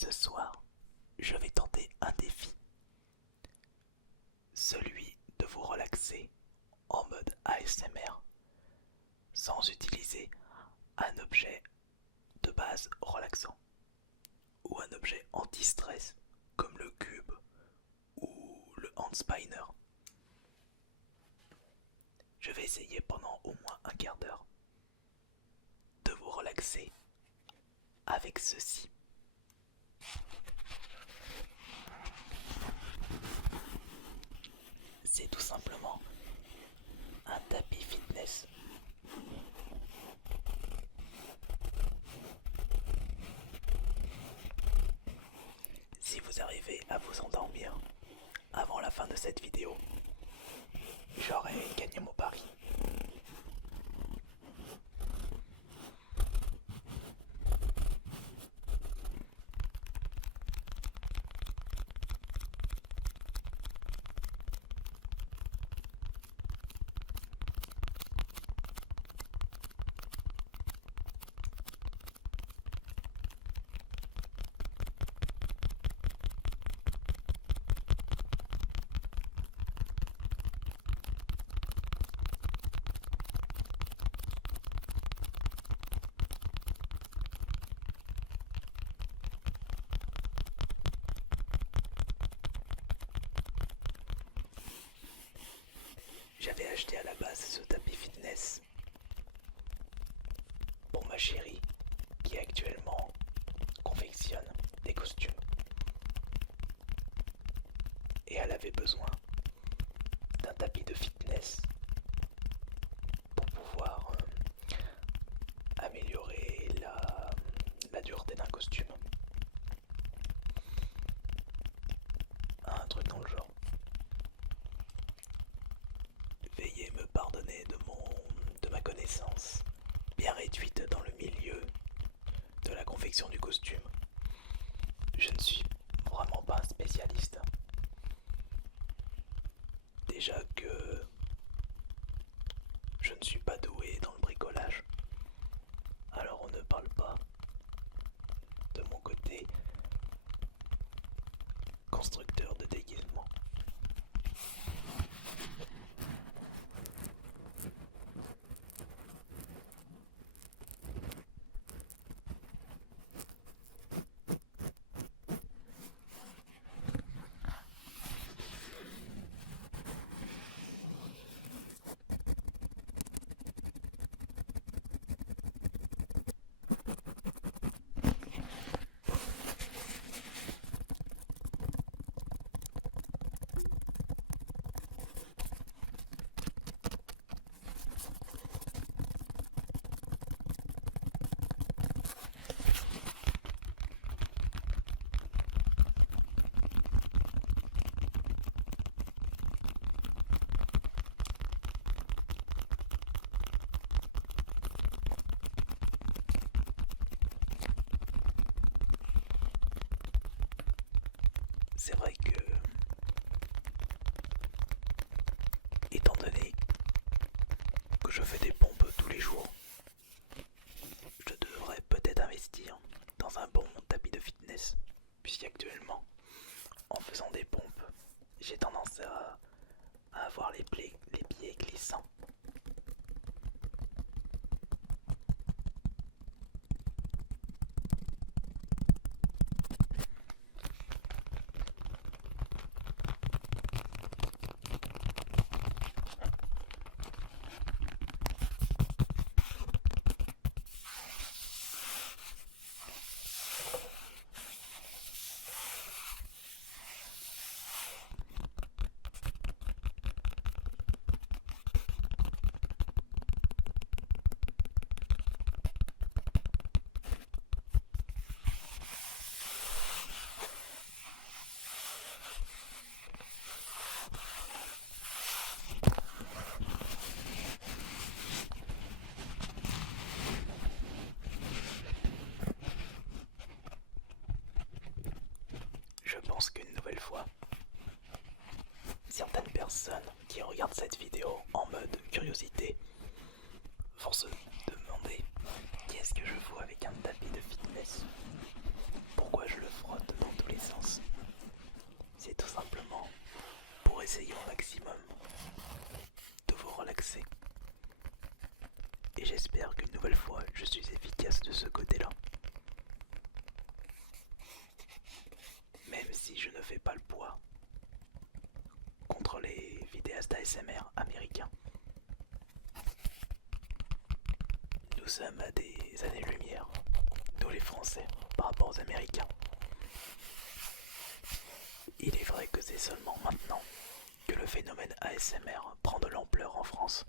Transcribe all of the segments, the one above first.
Ce soir, je vais tenter un défi, celui de vous relaxer en mode ASMR sans utiliser un objet de base relaxant ou un objet anti-stress comme le cube ou le hand spinner. Je vais essayer pendant au moins un quart d'heure de vous relaxer avec ceci. C'est tout simplement un tapis fitness. Si vous arrivez à vous endormir avant la fin de cette vidéo, j'aurai gagné mon pari. J'avais acheté à la base ce tapis fitness pour ma chérie qui actuellement confectionne des costumes. Et elle avait besoin d'un tapis de fitness pour pouvoir améliorer la dureté d'un costume. Un truc dans le genre. Veuillez me pardonner de ma connaissance bien réduite dans le milieu de la confection du costume. Je ne suis vraiment pas un spécialiste. Déjà que je ne suis pas doué dans le bricolage. Alors on ne parle pas de mon côté constructeur de déguisement. C'est vrai que, étant donné que je fais des pompes tous les jours, je devrais peut-être investir dans un bon tapis de fitness, puisqu'actuellement, en faisant des pompes, j'ai tendance à avoir les pieds glissants. Je pense qu'une nouvelle fois, certaines personnes qui regardent cette vidéo en mode curiosité vont se demander qu'est-ce que je fous avec un tapis de fitness, pourquoi je le frotte. nouvelle fois, je suis efficace de ce côté-là. Même si je ne fais pas le poids contre les vidéastes ASMR américains. Nous sommes à des années-lumière, nous les Français, par rapport aux Américains. Il est vrai que c'est seulement maintenant que le phénomène ASMR prend de l'ampleur en France,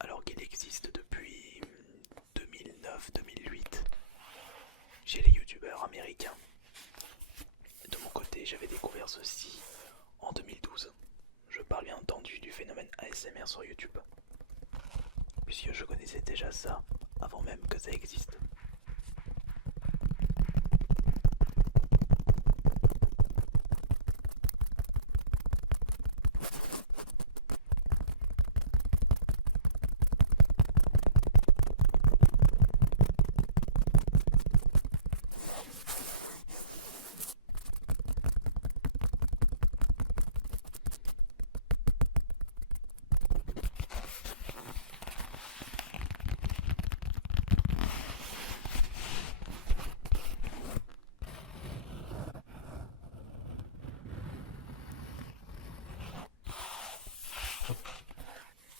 alors qu'il existe depuis 2009-2008 chez les youtubeurs américains. De mon côté, j'avais découvert ceci en 2012. Je parle bien entendu du phénomène ASMR sur YouTube, puisque je connaissais déjà ça avant même que ça existe.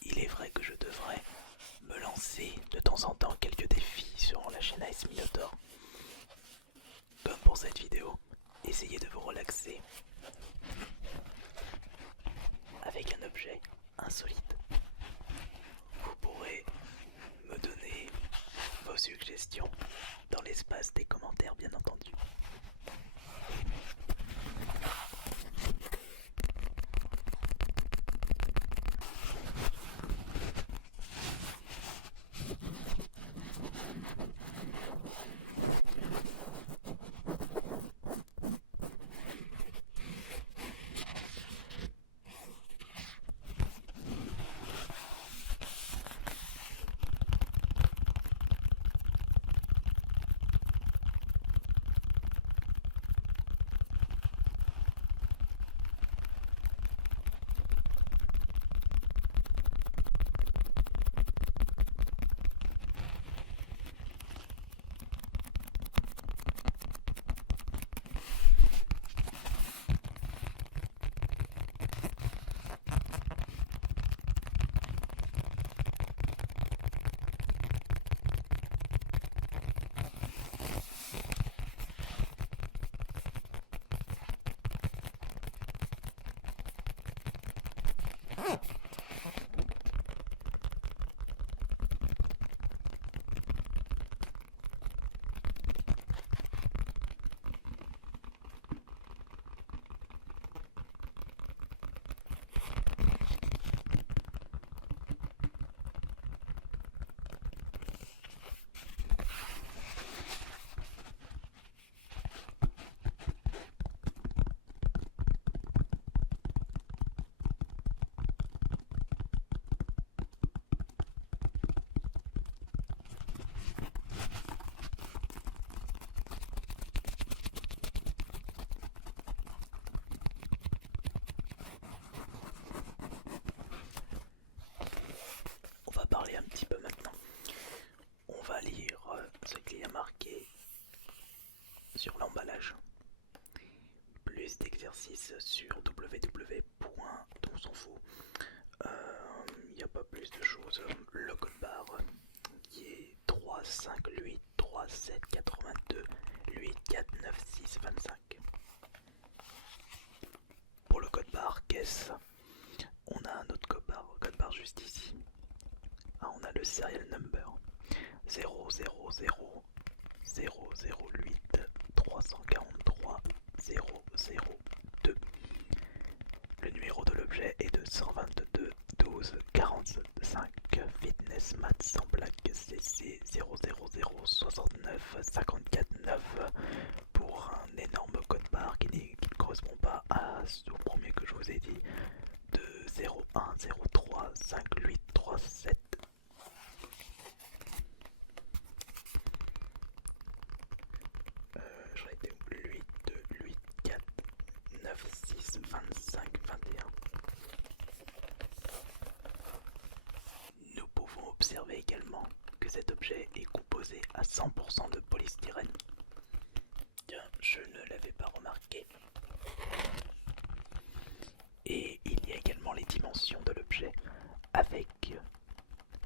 Il est vrai que je devrais me lancer de temps en temps quelques défis sur la chaîne AS Minotaur. Comme pour cette vidéo, essayez de vous relaxer avec un objet insolite. Vous pourrez me donner vos suggestions dans l'espace des commentaires, bien entendu. Parler un petit peu maintenant. On va lire ce qu'il y a marqué sur l'emballage. Plus d'exercices sur www. On s'en fout. Il n'y a pas plus de choses. Le code barre qui est 3, 5, 8, 3, 7, 82, 8, 4, 9, 6, 25. Pour le code barre caisse, on a un autre code barre juste ici. On a le serial number 000 008 343 002. Le numéro de l'objet est de 122 12 45. Fitness Math sans blague CC 000 69 54 9 pour un énorme code barre qui ne correspond pas au premier que je vous ai dit de 01 03 58 37. J'en étais où? 8, 2, 8, 4, 9, 6, 25, 21. Nous pouvons observer également que cet objet est composé à 100% de polystyrène. Tiens, je ne l'avais pas remarqué. Et il y a également les dimensions de l'objet avec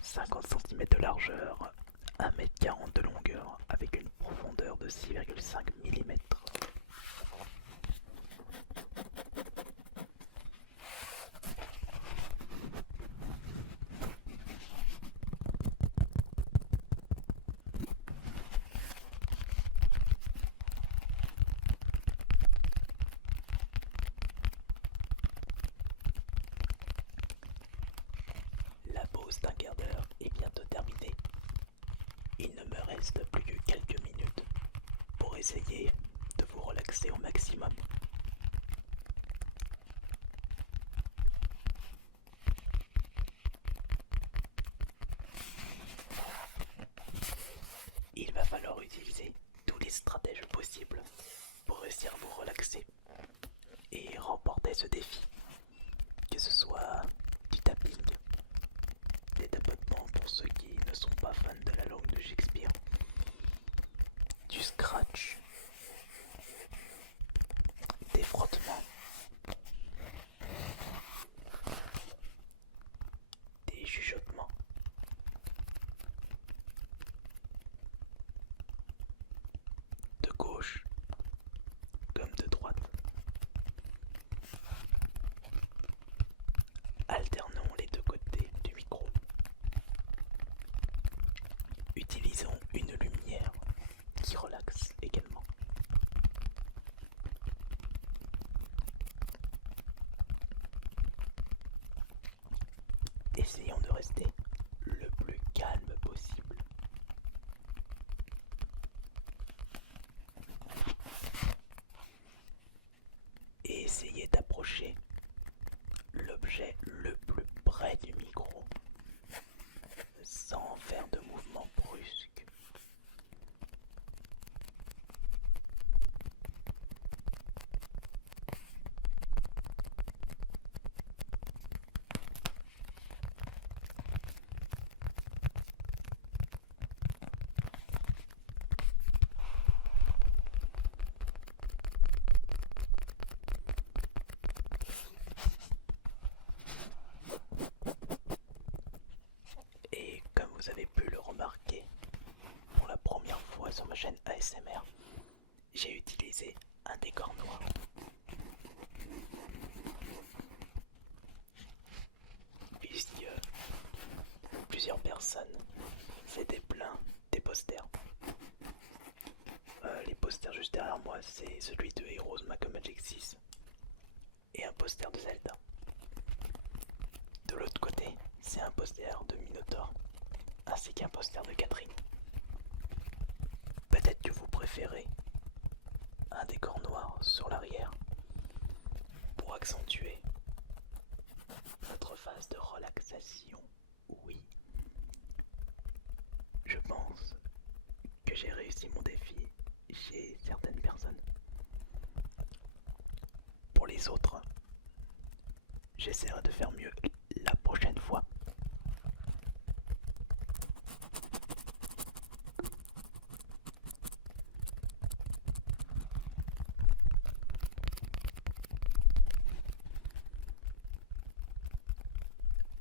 50 cm de largeur, 1,40 m de longueur avec une profondeur de 6,5 mm. La pause d'un quart d'heure est bientôt terminée. Il ne me reste plus que quelques minutes pour essayer de vous relaxer au maximum. Il va falloir utiliser tous les stratèges possibles pour réussir à vous relaxer et remporter ce défi. Que ce soit du tapping, des tapotements pour ceux qui ne sont pas fans de la langue de Shakespeare, du scratch, des frottements, des chuchotements, de gauche comme de droite. Alternons les deux côtés du micro. Utilisons une lumière qui relaxe également. Essayons de rester le plus calme possible. Et essayez d'approcher l'objet le plus près du micro sans faire de mouvements brusques. Et comme vous avez pu le remarquer, pour la première fois sur ma chaîne ASMR, j'ai utilisé un décor noir. Puisque plusieurs personnes s'étaient plaints des posters. Les posters juste derrière moi, c'est celui de Heroes Macom Magic 6 et un poster de Zelda. De l'autre côté, c'est un poster de Minotaur ainsi qu'un poster de Catherine. Peut-être que vous préférez un décor noir sur l'arrière pour accentuer votre phase de relaxation. Oui, je pense que j'ai réussi mon défi chez certaines personnes. Pour les autres, j'essaierai de faire mieux la prochaine fois.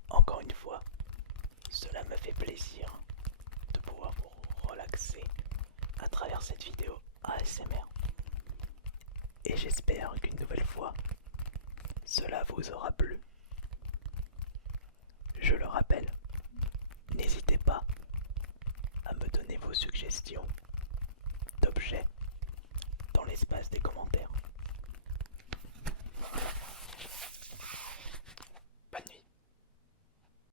Encore une fois, cela me fait plaisir de pouvoir vous relaxer à travers cette vidéo ASMR. Et j'espère qu'une nouvelle fois, cela vous aura plu. Je le rappelle, n'hésitez pas à me donner vos suggestions d'objets dans l'espace des commentaires.